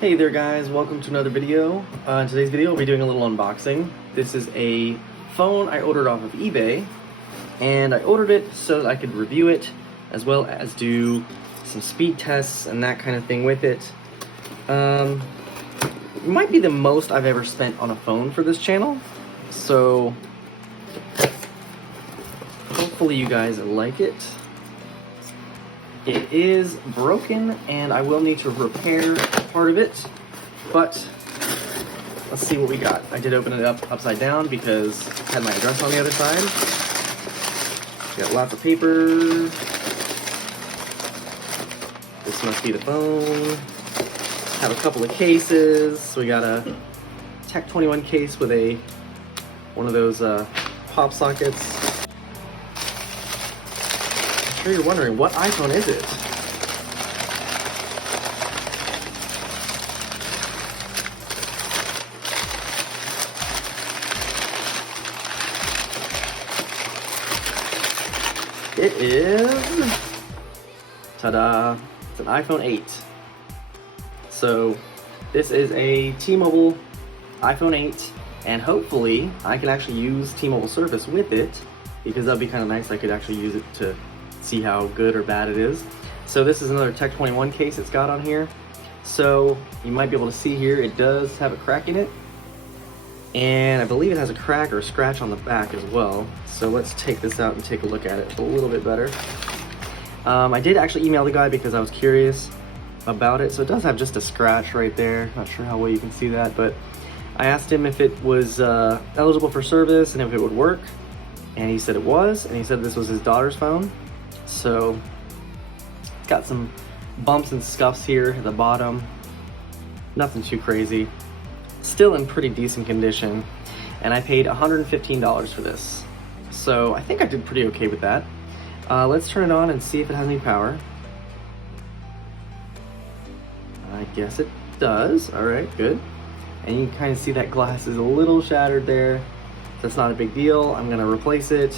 Hey there guys, welcome to another video. In today's video we'll be doing a little unboxing. This is a phone I ordered off of eBay, and I ordered it so that I could review it as well as do some speed tests and that kind of thing with it. It might be the most I've ever spent on a phone for this channel, so hopefully you guys like it. It is broken and I will need to repair part of it, but let's see what we got. I did open it up upside down because it had my address on the other side. Got lots of paper. This must be the phone. Have a couple of cases. So we got a Tech 21 case with one of those pop sockets. I'm sure you're wondering, what iPhone is it? It is, ta-da, it's an iPhone 8. So this is a T-Mobile iPhone 8, and hopefully I can actually use T-Mobile service with it, because that'd be kind of nice. I could actually use it to see how good or bad it is. So this is another Tech 21 case it's got on here. So you might be able to see here, it does have a crack in it. And I believe it has a crack or a scratch on the back as well. So let's take this out and take a look at it a little bit better. I did actually email the guy because I was curious about it. So it does have just a scratch right there. Not sure how well you can see that, but I asked him if it was eligible for service and if it would work. And he said it was, and he said this was his daughter's phone. So it's got some bumps and scuffs here at the bottom. Nothing too crazy. Still in pretty decent condition, and I paid $115 for this. So I think I did pretty okay with that. Let's turn it on and see if it has any power. I guess it does. All right, good. And you can kind of see that glass is a little shattered there. That's not a big deal. I'm gonna replace it.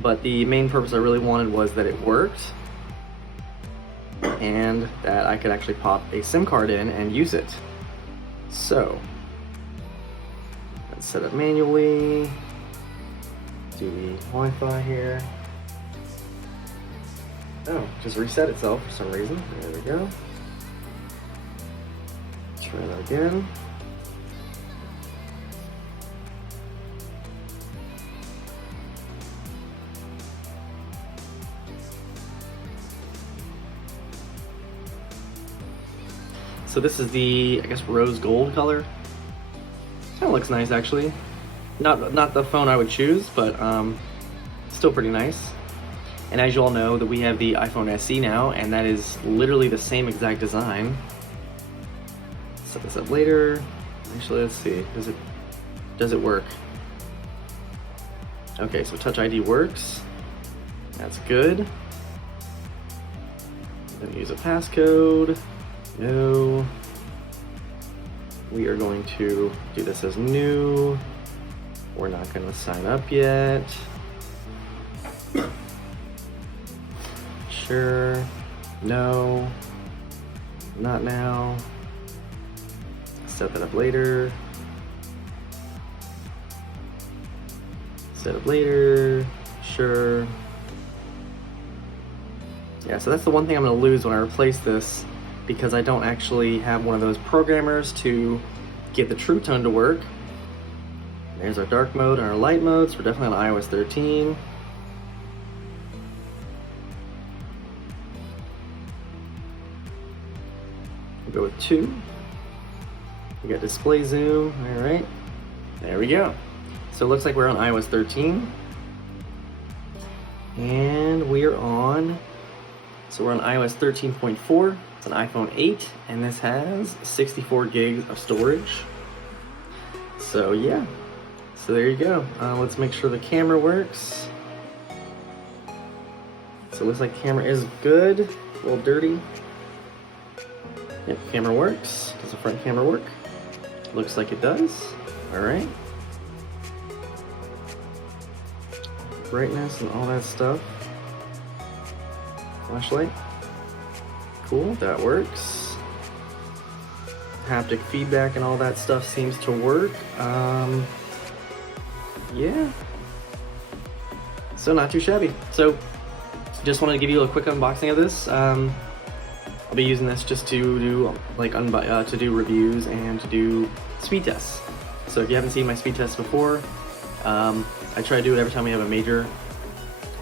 But the main purpose I really wanted was that it worked and that I could actually pop a SIM card in and use it. So let's set up manually, do the Wi-Fi here. Oh, just reset itself for some reason. There we go. Try that again. So this is the, I guess, rose gold color. Kind of looks nice actually. Not the phone I would choose, but still pretty nice. And as you all know, that we have the iPhone SE now, and that is literally the same exact design. Set this up later. Actually, let's see. Does it work? Okay, so Touch ID works. That's good. I'm gonna use a passcode. No. We are going to do this as new. We're not going to sign up yet. Sure. No. Not now. Set that up later. Set up later. Sure. Yeah, so that's the one thing I'm going to lose when I replace this, because I don't actually have one of those programmers to get the True Tone to work. There's our dark mode and our light mode, so we're definitely on iOS 13. We'll go with 2. We got display zoom, all right. There we go. So it looks like we're on iOS 13. And we're on iOS 13.4. It's an iPhone 8, and this has 64 gigs of storage. So yeah, so there you go. Let's make sure the camera works. So it looks like camera is good, a little dirty. Yep, camera works. Does the front camera work? Looks like it does. All right. brightness and all that stuff. Flashlight. Cool, that works. Haptic feedback and all that stuff seems to work. Yeah. So not too shabby. So just wanted to give you a quick unboxing of this. I'll be using this just to do like to do reviews and to do speed tests. So if you haven't seen my speed tests before, I try to do it every time we have a major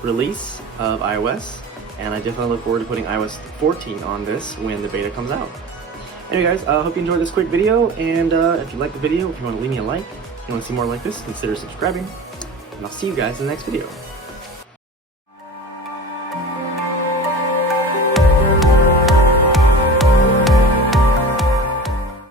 release of iOS, and I definitely look forward to putting iOS 14 on this when the beta comes out. Anyway guys, I hope you enjoyed this quick video, and if you like the video, if you want to leave me a like, if you want to see more like this, consider subscribing, and I'll see you guys in the next video.